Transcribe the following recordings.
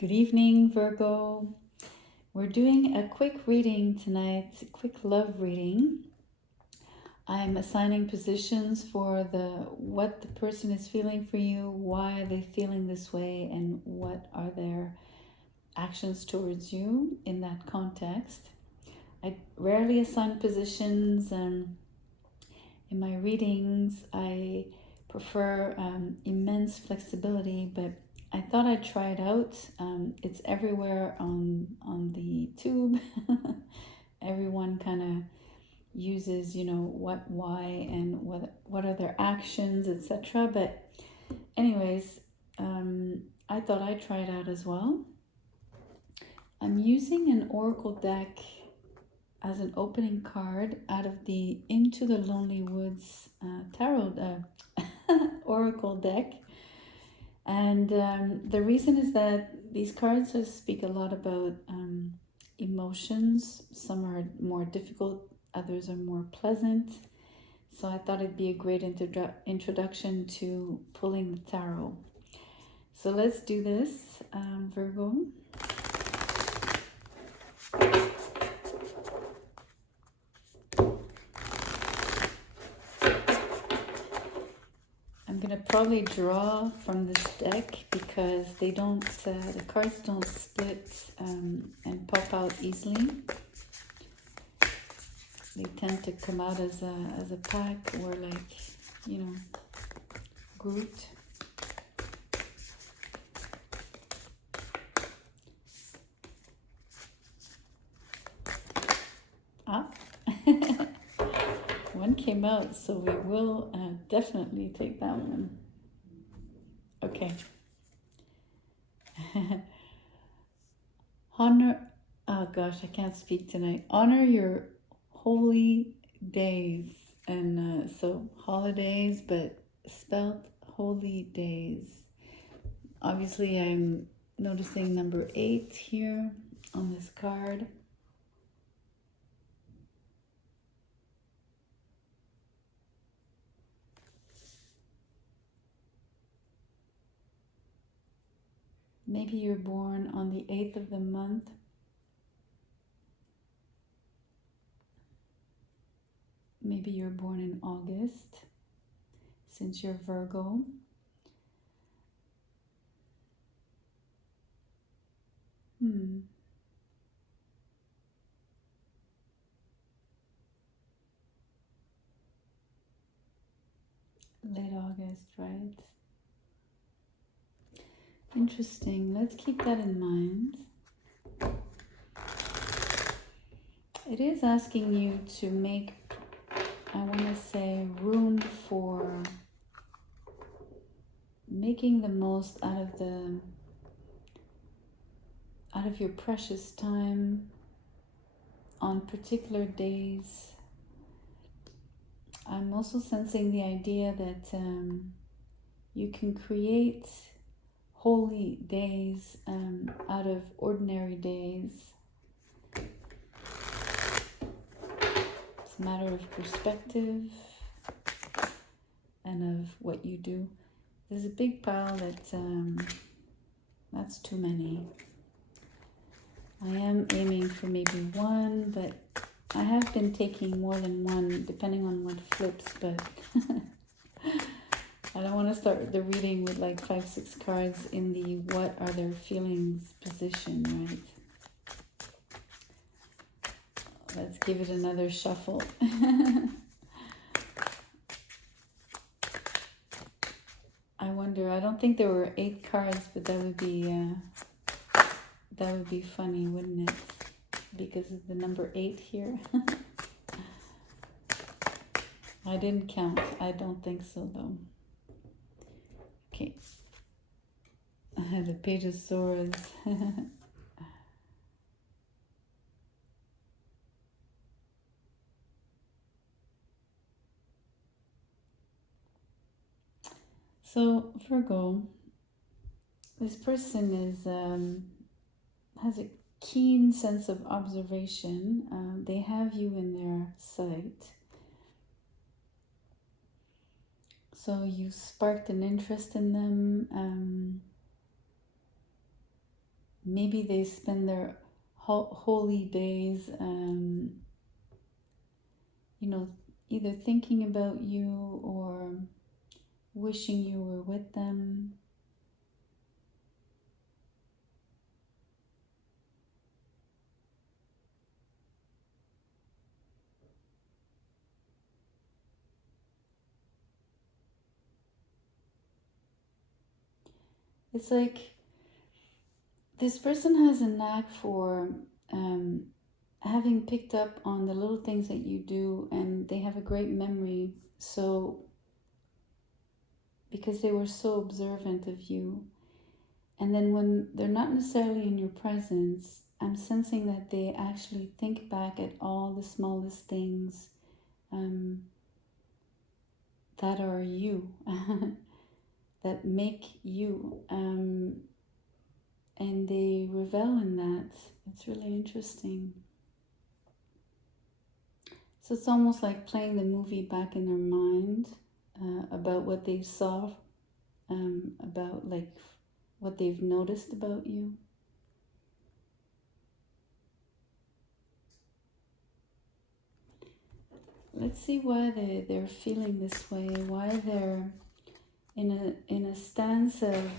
Good evening, Virgo. We're doing a quick reading tonight, a quick love reading. I'm assigning positions for what the person is feeling for you, why are they feeling this way, and what are their actions towards you in that context. I rarely assign positions in my readings. I prefer immense flexibility, but I thought I'd try it out. It's everywhere on the tube. Everyone kind of uses, what, why, and what are their actions, etc. But anyways, I thought I'd try it out as well. I'm using an oracle deck as an opening card out of the Into the Lonely Woods tarot oracle deck. And the reason is that these cards speak a lot about emotions. Some are more difficult, others are more pleasant. So I thought it'd be a great introduction to pulling the tarot. So let's do this, Virgo. I'm gonna probably draw from this deck because they don't, the cards don't split and pop out easily. They tend to come out as a pack or grouped. One came out, so we will definitely take that one. Okay. Oh gosh, I can't speak tonight. Honor your holy days. And so holidays, but spelled holy days. Obviously, I'm noticing number 8 here on this card. Maybe you're born on the 8th of the month. Maybe you're born in August, since you're Virgo. Late August, right? Interesting. Let's keep that in mind. It is asking you to make, I want to say, room for making the most out of your precious time on particular days. I'm also sensing the idea that you can create holy days out of ordinary days. It's a matter of perspective and of what you do. There's a big pile that's too many. I am aiming for maybe one, but I have been taking more than one depending on what flips, but I don't want to start the reading with like 5-6 cards in the what are their feelings position, right? Let's give it another shuffle. I wonder, I don't think there were 8 cards, but that would be funny, wouldn't it? Because of the number 8 here. I didn't count. I don't think so, though. Okay. The Page of Swords. So, Virgo, this person has a keen sense of observation. They have you in their sight. So you sparked an interest in them. maybe they spend their holy days, either thinking about you or wishing you were with them. It's like this person has a knack for having picked up on the little things that you do, and they have a great memory. So, because they were so observant of you, and then when they're not necessarily in your presence, I'm sensing that they actually think back at all the smallest things that are you, that make you, and they revel in that. It's really interesting. So it's almost like playing the movie back in their mind about what they saw, about like what they've noticed about you. Let's see why they're feeling this way, why they're in a stance of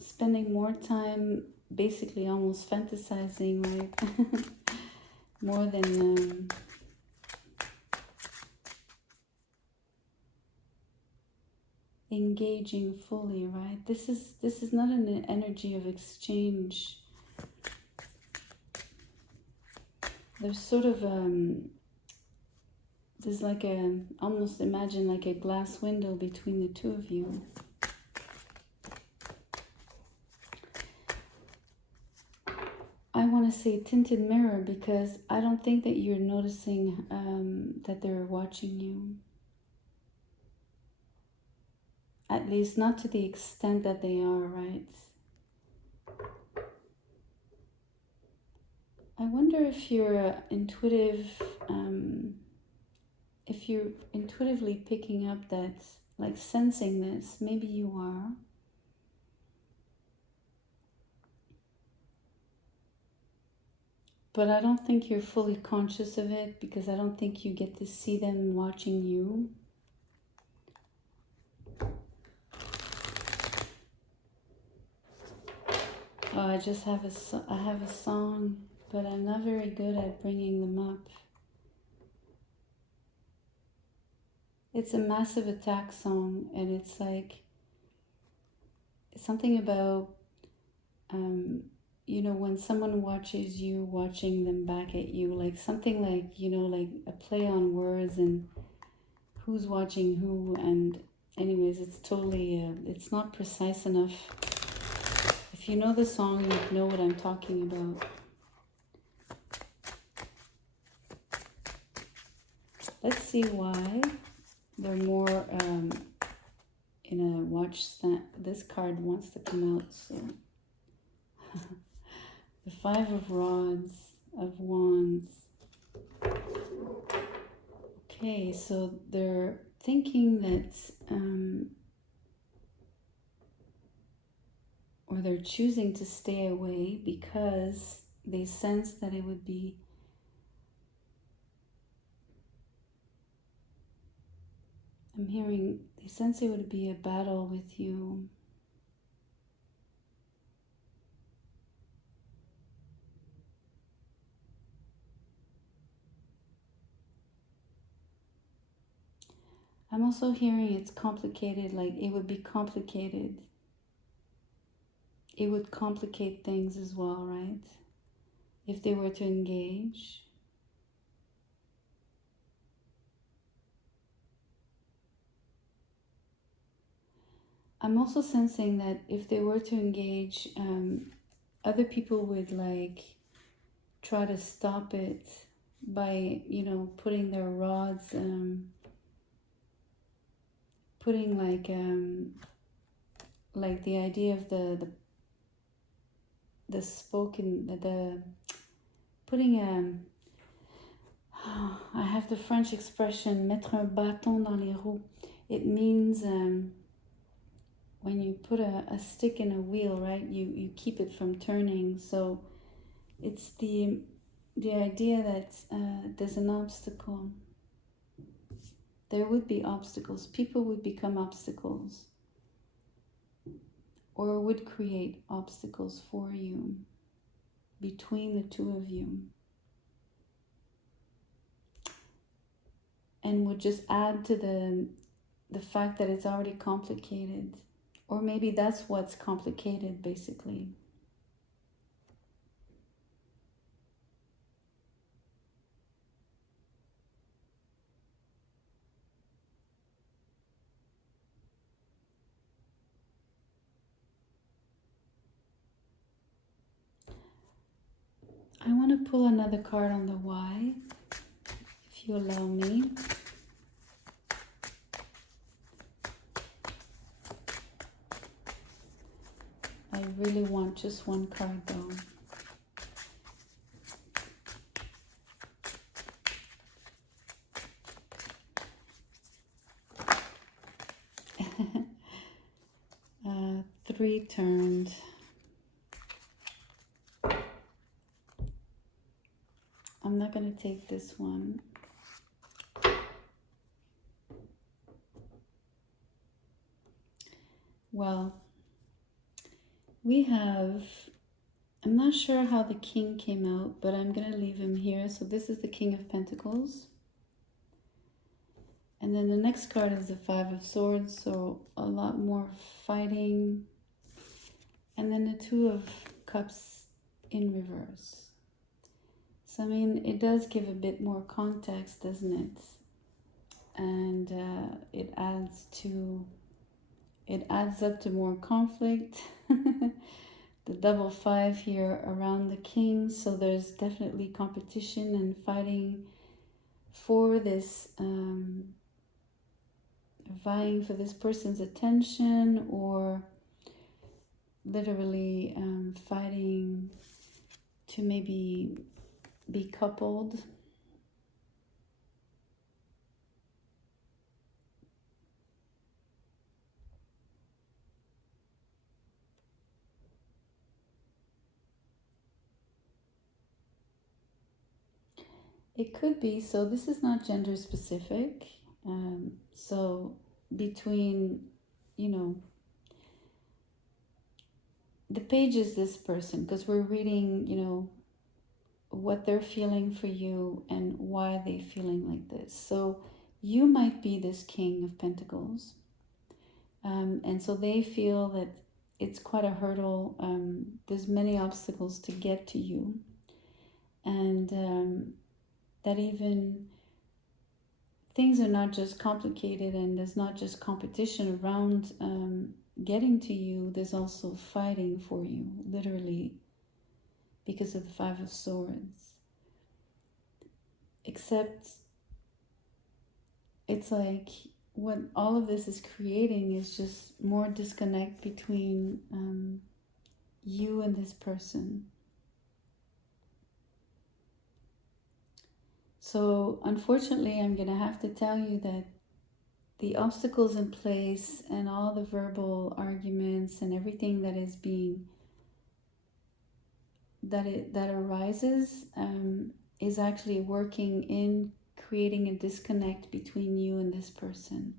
spending more time basically almost fantasizing, right? More than engaging fully, right? This is not an energy of exchange. There's sort of there's like a, almost imagine like a glass window between the two of you. I want to say tinted mirror because I don't think that you're noticing that they're watching you. At least not to the extent that they are, right? I wonder if you're intuitive, if you're intuitively picking up that, like sensing this. Maybe you are. But I don't think you're fully conscious of it because I don't think you get to see them watching you. Oh, I have a song, but I'm not very good at bringing them up. It's a Massive Attack song, and it's like something about when someone watches you watching them back at you, like something like like a play on words and who's watching who. And anyways, it's totally it's not precise enough. If you know the song, you'd know what I'm talking about. Let's see why they're more in a watch stand. This card wants to come out, so the Five of Wands. Okay, so they're thinking that or they're choosing to stay away because they sense that it would be they sense it would be a battle with you. I'm also hearing it's complicated, like it would be complicated. It would complicate things as well, right? If they were to engage. I'm also sensing that if they were to engage, other people would like try to stop it by, putting their rods, putting like the idea of the spoken, the putting I have the French expression mettre un bâton dans les roues. It means when you put a stick in a wheel, right, you keep it from turning. So it's the idea that there's an obstacle. There would be obstacles. People would become obstacles or would create obstacles for you between the two of you, and would just add to the fact that it's already complicated. Or maybe that's what's complicated, basically. I want to pull another card on the why, if you allow me. I really want just one card though. Three turned. I'm not going to take this one. Well, we have, I'm not sure how the king came out, but I'm going to leave him here. So this is the King of Pentacles. And then the next card is the Five of Swords, so a lot more fighting. And then the Two of Cups in reverse. So, I mean, it does give a bit more context, doesn't it? And it adds up to more conflict. The double five here around the king, so there's definitely competition and fighting for this, vying for this person's attention, or literally fighting to maybe be coupled. It could be, so this is not gender specific. So between, you know, the page is this person, because we're reading, you know, what they're feeling for you and why they're feeling like this. So you might be this King of Pentacles. And so they feel that it's quite a hurdle. There's many obstacles to get to you. And that even things are not just complicated, and there's not just competition around getting to you. There's also fighting for you, literally, because of the Five of Swords. Except it's like what all of this is creating is just more disconnect between you and this person. So unfortunately, I'm going to have to tell you that the obstacles in place and all the verbal arguments and everything that is being that arises is actually working in creating a disconnect between you and this person.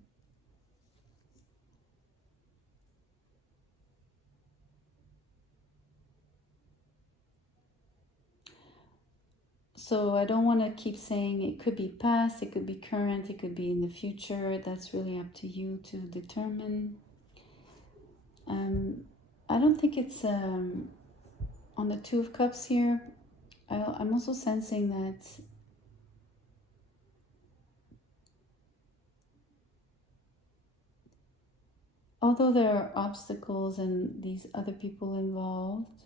So I don't want to keep saying it could be past, it could be current, it could be in the future. That's really up to you to determine. I don't think it's on the Two of Cups here. I'm also sensing that although there are obstacles and these other people involved,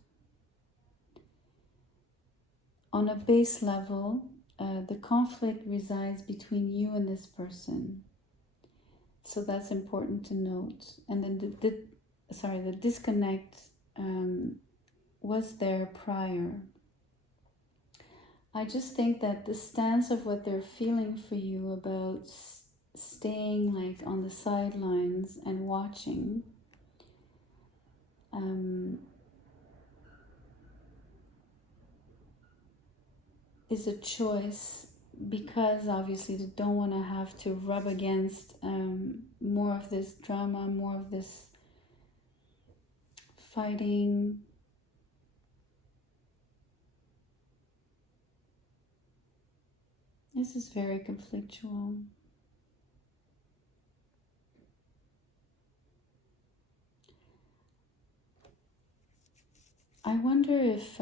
on a base level, the conflict resides between you and this person. So that's important to note. And then the disconnect was there prior. I just think that the stance of what they're feeling for you about staying like on the sidelines and watching is a choice, because obviously they don't want to have to rub against more of this drama, more of this fighting. This is very conflictual. I wonder if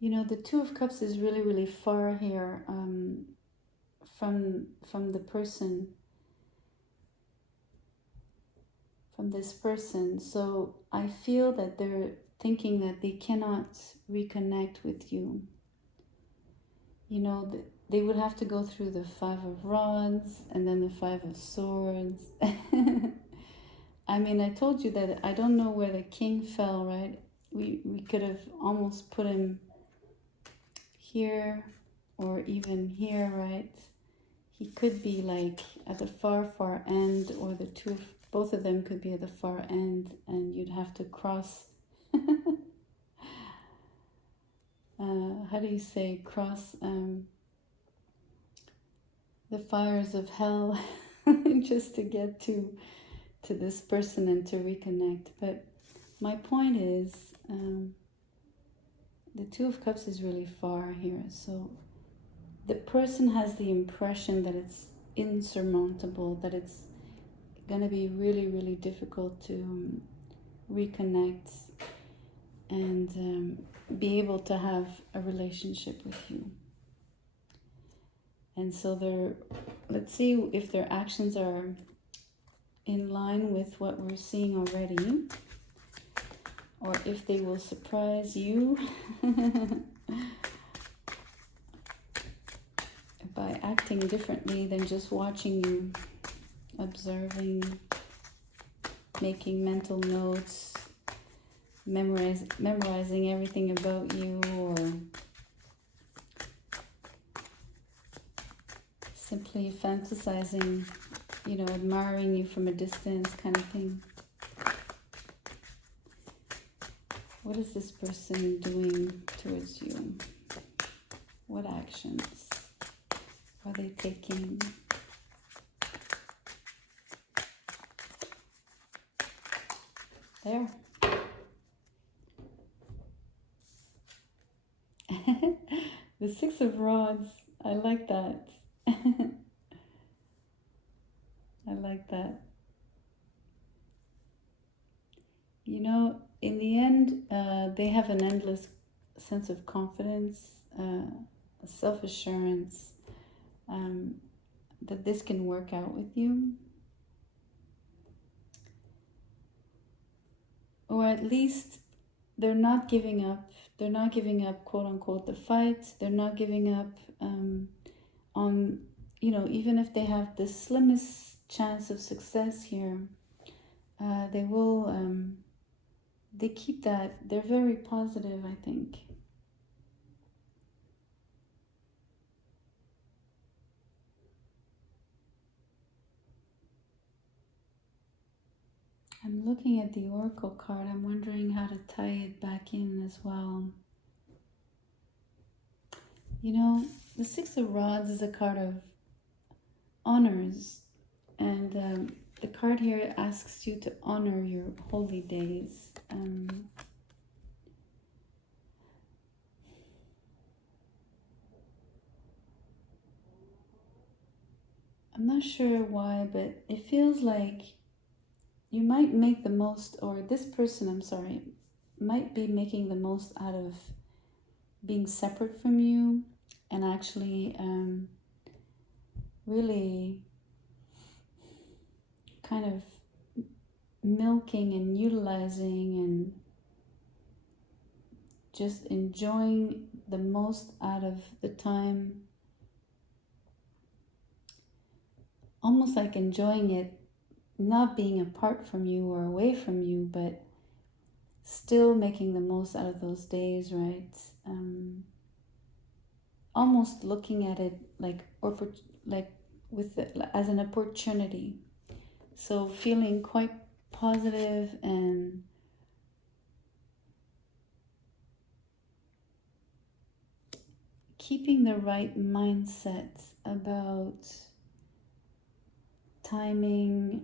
you know, the Two of Cups is really, really far here from the person, from this person. So I feel that they're thinking that they cannot reconnect with you. You know, they would have to go through the Five of Rods and then the Five of Swords. I mean, I told you that I don't know where the king fell, right? We could have almost put him here or even here, right? He could be like at the far end, or the both of them could be at the far end, and you'd have to cross. How do you say cross? The fires of hell, just to get to this person and to reconnect. But my point is, the Two of Cups is really far here, so the person has the impression that it's insurmountable, that it's going to be really, really difficult to reconnect and be able to have a relationship with you. And so let's see if their actions are in line with what we're seeing already, or if they will surprise you by acting differently than just watching you, observing, making mental notes, memorizing everything about you, or simply fantasizing, you know, admiring you from a distance kind of thing. What is this person doing towards you? What actions are they taking? There. The Six of Rods. I like that. I like that. You know, in the end, they have an endless sense of confidence, self-assurance, that this can work out with you. Or at least they're not giving up. They're not giving up, quote unquote, the fight. They're not giving up on, you know, even if they have the slimmest chance of success here, they will, they keep that. They're very positive, I think. I'm looking at the Oracle card. I'm wondering how to tie it back in as well. You know, the Six of Rods is a card of honors, and the card here asks you to honor your holy days. I'm not sure why, but it feels like you might make the most, or this person, I'm sorry, might be making the most out of being separate from you, and actually really kind of milking and utilizing and just enjoying the most out of the time, almost like enjoying it not being apart from you or away from you, but still making the most out of those days, right? Almost looking at it like with it as an opportunity. So feeling quite positive and keeping the right mindset about timing,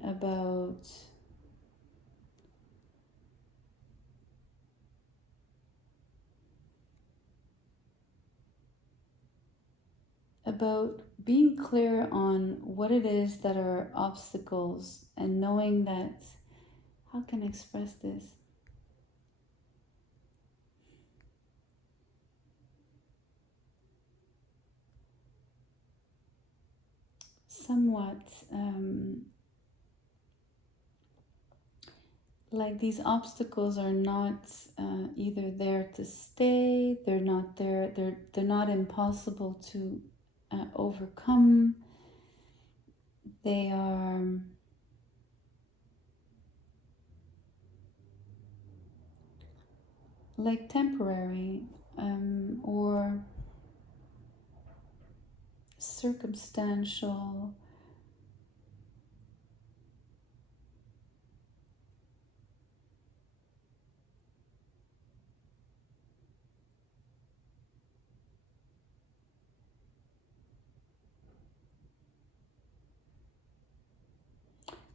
about being clear on what it is that are obstacles and knowing that, how can I express this? Somewhat like these obstacles are not either there to stay, they're not there, they're not impossible to overcome. They are like temporary or circumstantial.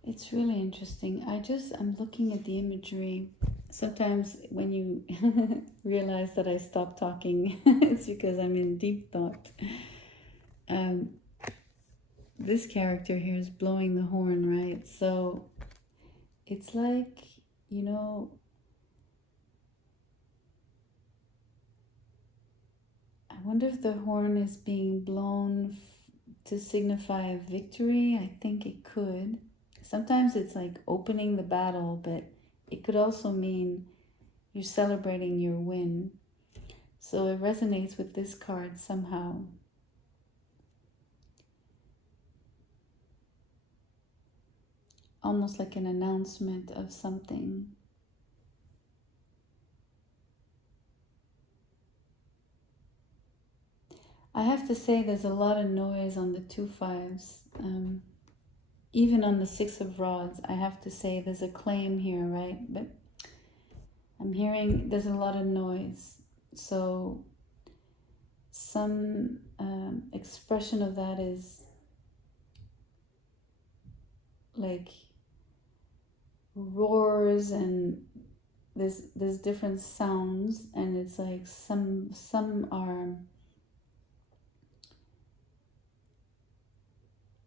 It's really interesting. I'm looking at the imagery. Sometimes when you realize that I stopped talking, it's because I'm in deep thought. Um, this character here is blowing the horn, right? So it's like, you know, I wonder if the horn is being blown to signify victory. I think it could. Sometimes it's like opening the battle, but it could also mean you're celebrating your win. So it resonates with this card somehow. Almost like an announcement of something. I have to say there's a lot of noise on the 2 5s. Even on the 6 of rods, I have to say there's a claim here, right? But I'm hearing there's a lot of noise. So some expression of that is like roars, and there's different sounds, and it's like some are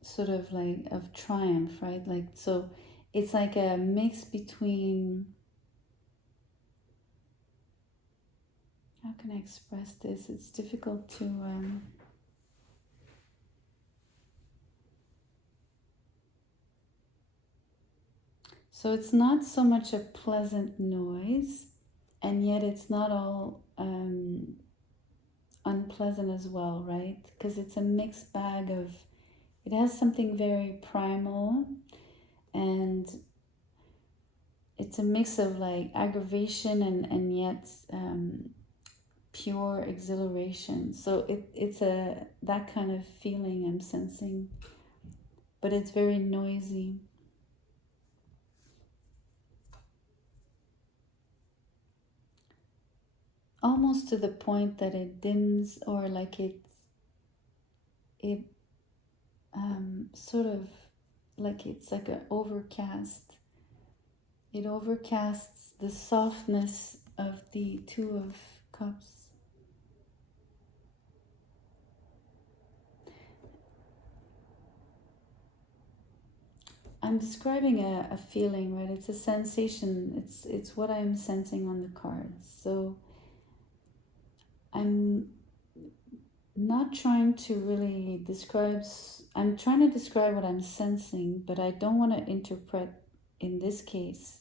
sort of like of triumph, right? Like, so it's like a mix between, how can I express this? It's difficult to so it's not so much a pleasant noise, and yet it's not all unpleasant as well, right? Because it's a mixed bag of, it has something very primal, and it's a mix of like aggravation and yet pure exhilaration. So it's a that kind of feeling I'm sensing, but it's very noisy. Almost to the point that it dims, or like it sort of like it's like an overcast. It overcasts the softness of the 2 of Cups. I'm describing a feeling, right? It's a sensation. It's what I'm sensing on the cards. So I'm not trying to really describe, I'm trying to describe what I'm sensing, but I don't want to interpret, in this case,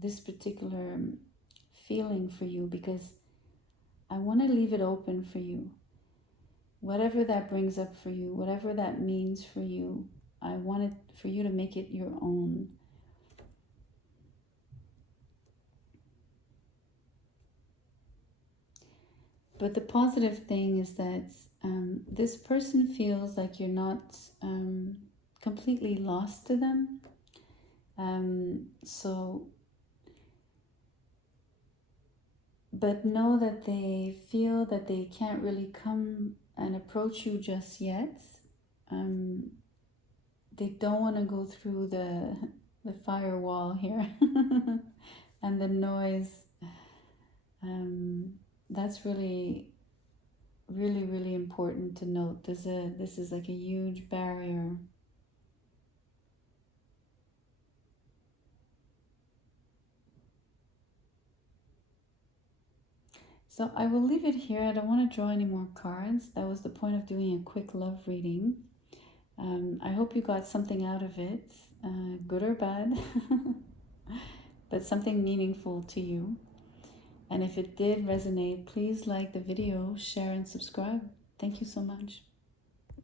this particular feeling for you, because I want to leave it open for you. Whatever that brings up for you, whatever that means for you, I want it for you to make it your own. But the positive thing is that this person feels like you're not completely lost to them. But know that they feel that they can't really come and approach you just yet. They don't want to go through the firewall here and the noise. That's really important to note. This is like a huge barrier. So I will leave it here. I don't want to draw any more cards. That was the point of doing a quick love reading. I hope you got something out of it, good or bad, but something meaningful to you. And if it did resonate, please like the video, share, and subscribe. Thank you so much.